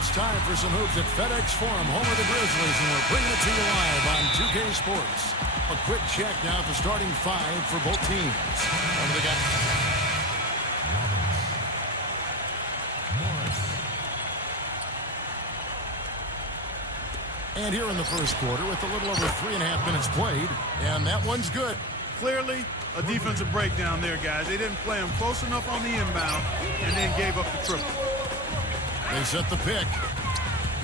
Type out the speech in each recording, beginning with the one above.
It's time for some hoops at FedEx Forum, home of the Grizzlies, and we're bringing it to you live on 2K Sports. A quick check now for starting five for both teams. Under the guy. And here in the first quarter with a little over 3.5 minutes played, and that one's good. Clearly, a defensive breakdown there, guys. They didn't play him close enough on the inbound and then gave up the triple. They set the pick.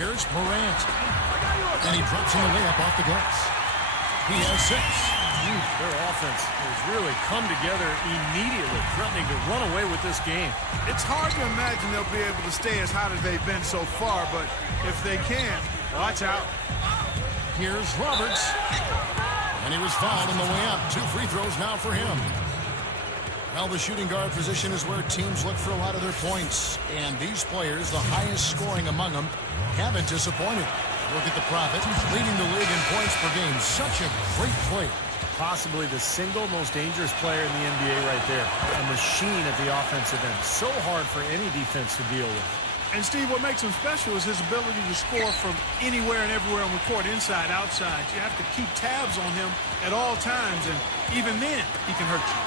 Here's Morant. And he drops in the layup off the glass. He has 6. Their offense has really come together immediately, threatening to run away with this game. It's hard to imagine they'll be able to stay as hot as they've been so far, but if they can, watch out. Here's Roberts. And he was fouled on the way up. 2 free throws now for him. Well, the shooting guard position is where teams look for a lot of their points. And these players, the highest scoring among them, haven't disappointed. Look at the Prophet, leading the league in points per game. Such a great player. Possibly the single most dangerous player in the NBA right there. A machine at the offensive end. So hard for any defense to deal with. And, Steve, what makes him special is his ability to score from anywhere and everywhere on the court, inside, outside. You have to keep tabs on him at all times, and even then, he can hurt you.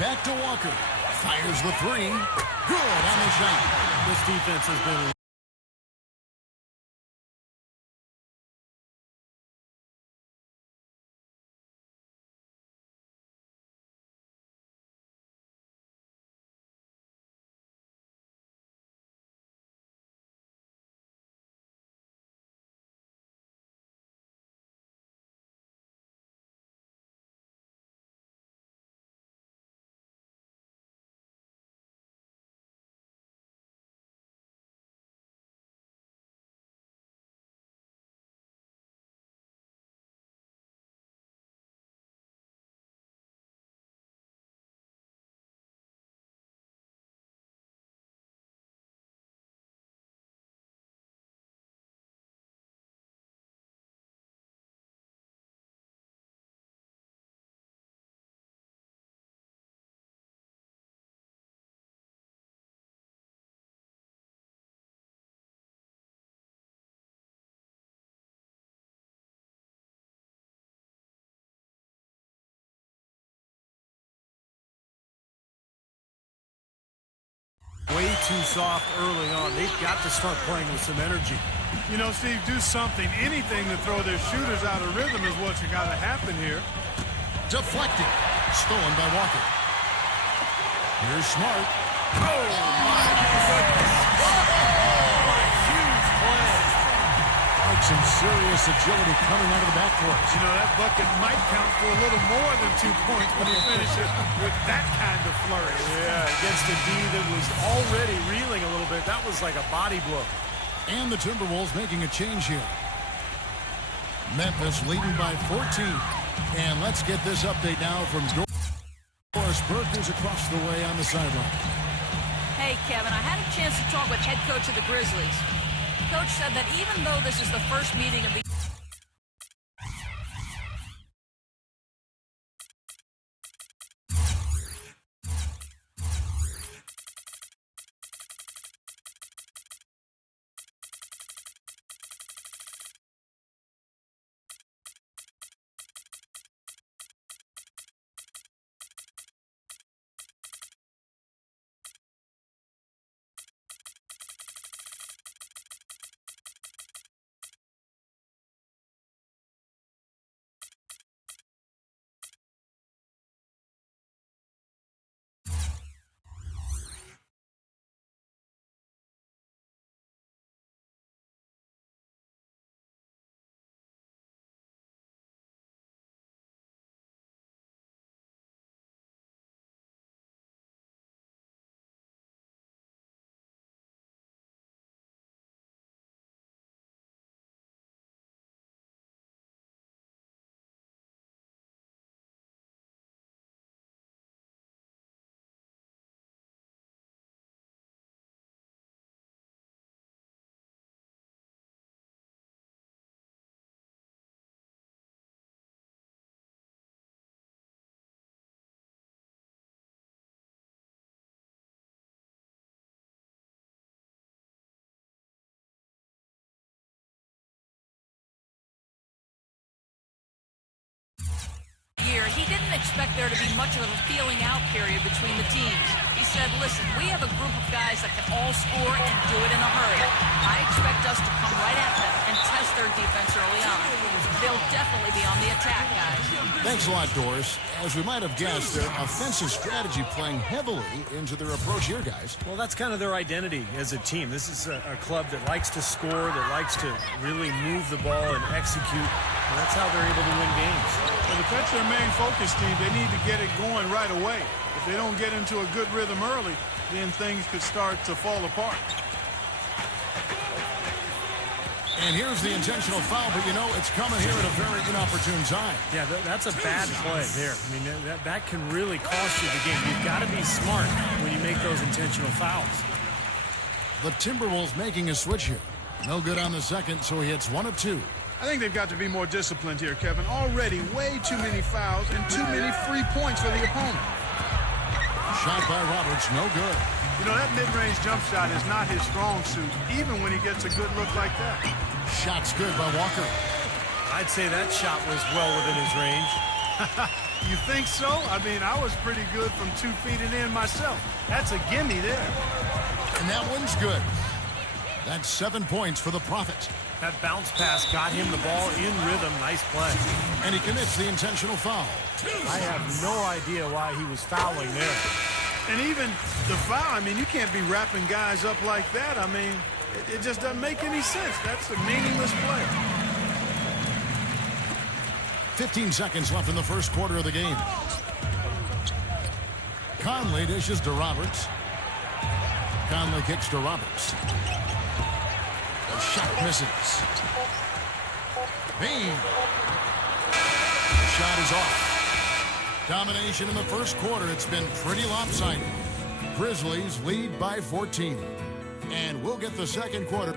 Back to Walker. Fires the 3. Good on the shot. This defense has been way too soft early on. They've got to start playing with some energy. You know, Steve, do something, anything to throw their shooters out of rhythm is what's got to happen here. Deflected. Stolen by Walker. Here's Smart. Oh, my goodness. Oh, a huge play. Like some serious agility coming out of the backcourt. You know, that bucket might count for a little more than 2 points when he finishes with that kind of flourish. Yeah, against a D that was already reeling a little bit. That was like a body blow. And the Timberwolves making a change here. Memphis leading by 14. And let's get this update now from Doris Burke, who's across the way on the sideline. Hey, Kevin, I had a chance to talk with head coach of the Grizzlies. Coach said that even though this is the first meeting of the didn't expect there to be much of a feeling out period between the teams. He said, listen, we have a group of guys that can all score and do it in a hurry. I expect us to come right at them and test their defense early on. They'll definitely be on the attack, guys. Thanks a lot, Doris. As we might have guessed, their offensive strategy playing heavily into their approach here, guys. Well, that's kind of their identity as a team. This is a club that likes to score, that likes to really move the ball and execute. And that's how they're able to win games. Well, if that's their main focus, Steve, they need to get it going right away. If they don't get into a good rhythm early, then things could start to fall apart. And here's the intentional foul, but you know, it's coming here at a very inopportune time. Yeah, that's a bad play there. I mean, that can really cost you the game. You've got to be smart when you make those intentional fouls. The Timberwolves making a switch here. No good on the second, so he hits 1 of 2. I think they've got to be more disciplined here, Kevin. Already way too many fouls and too many free points for the opponent. Shot by Roberts, no good. You know, that mid-range jump shot is not his strong suit, even when he gets a good look like that. Shot's good by Walker. I'd say that shot was well within his range. You think so? I mean, I was pretty good from 2 feet and in myself. That's a gimme there. And that one's good. That's 7 points for the Prophet. That bounce pass got him the ball in rhythm. Nice play. And he commits the intentional foul. I have no idea why he was fouling there. And even the foul, I mean, you can't be wrapping guys up like that. I mean, it just doesn't make any sense. That's a meaningless play. 15 seconds left in the first quarter of the game. Conley dishes to Roberts. Conley kicks to Roberts. The shot misses. Bean. The shot is off. Domination in the first quarter. It's been pretty lopsided. Grizzlies lead by 14. And we'll get the second quarter.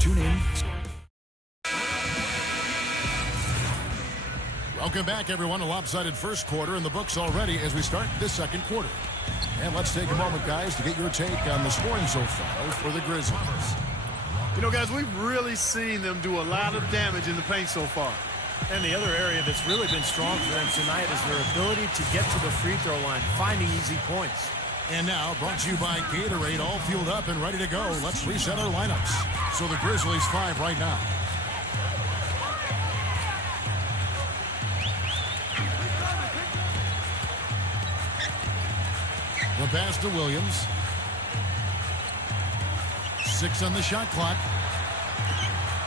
Tune in. Welcome back, everyone. A lopsided first quarter in the books already as we start this second quarter. And let's take a moment, guys, to get your take on the scoring so far for the Grizzlies. You know, guys, we've really seen them do a lot of damage in the paint so far. And the other area that's really been strong for them tonight is their ability to get to the free throw line, finding easy points. And now, brought to you by Gatorade, all fueled up and ready to go. Let's reset our lineups. So the Grizzlies 5 right now. The pass to Williams. 6 on the shot clock.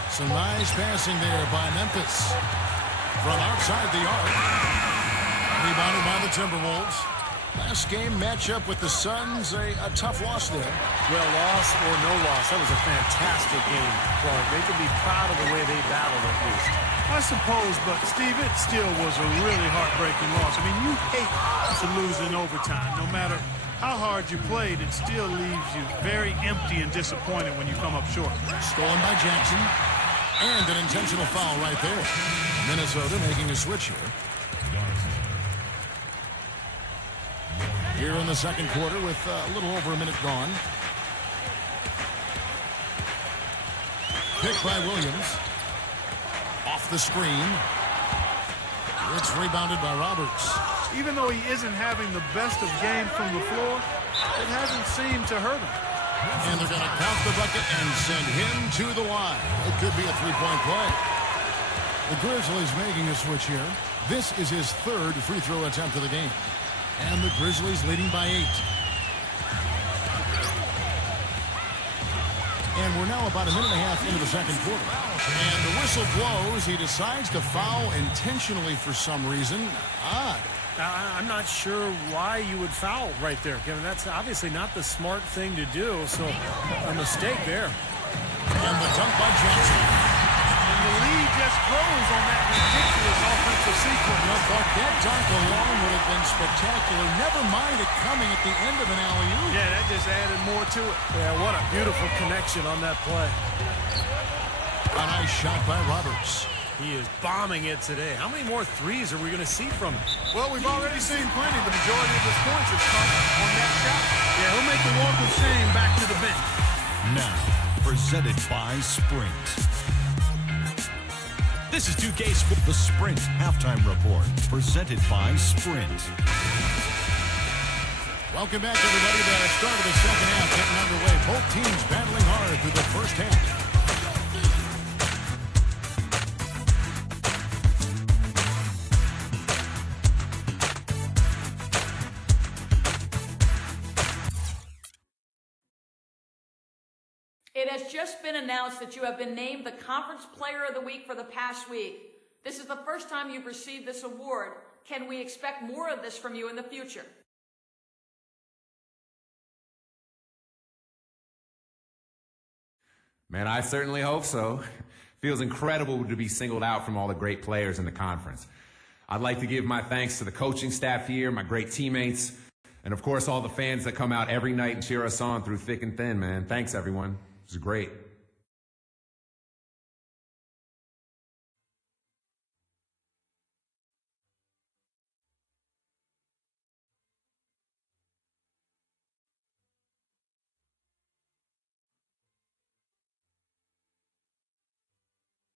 Some nice passing there by Memphis. From outside the arc. Rebounded by the Timberwolves. Last game matchup with the Suns, a tough loss there. Well, loss or no loss, that was a fantastic game. Well, they could be proud of the way they battled at least. I suppose, but Steve, it still was a really heartbreaking loss. I mean, you hate to lose in overtime. No matter how hard you played, it still leaves you very empty and disappointed when you come up short. Stolen by Jackson. And an intentional foul right there. Minnesota making a switch here. Here in the second quarter with a little over a minute gone. Picked by Williams. Off the screen. It's rebounded by Roberts. Even though he isn't having the best of games from the floor, it hasn't seemed to hurt him. And they're going to count the bucket and send him to the line. It could be a three-point play. The Grizzlies making a switch here. This is his third free throw attempt of the game. And the Grizzlies leading by 8. And we're now about a minute and a half into the second quarter. And the whistle blows. He decides to foul intentionally for some reason. Odd. I'm not sure why you would foul right there, Kevin. That's obviously not the smart thing to do, so a mistake there. And the dunk by Jackson. And the lead just grows on that ridiculous offensive sequence. No, but that dunk alone would have been spectacular. Never mind it coming at the end of an alley-oop. Yeah, that just added more to it. Yeah, what a beautiful connection on that play. A nice shot by Roberts. He is bombing it today. How many more threes are we going to see from him? Well, we've already seen plenty. The majority of his points have come on that shot. Yeah, he'll make the walk of shame back to the bench. Now, presented by Sprint. This is 2K Sports. The Sprint Halftime Report, presented by Sprint. Welcome back, everybody. The start of the second half getting underway. Both teams battling hard through the first half. It has just been announced that you have been named the Conference Player of the Week for the past week. This is the first time you've received this award. Can we expect more of this from you in the future? Man, I certainly hope so. Feels incredible to be singled out from all the great players in the conference. I'd like to give my thanks to the coaching staff here, my great teammates, and of course all the fans that come out every night and cheer us on through thick and thin, man. Thanks, everyone. It was great.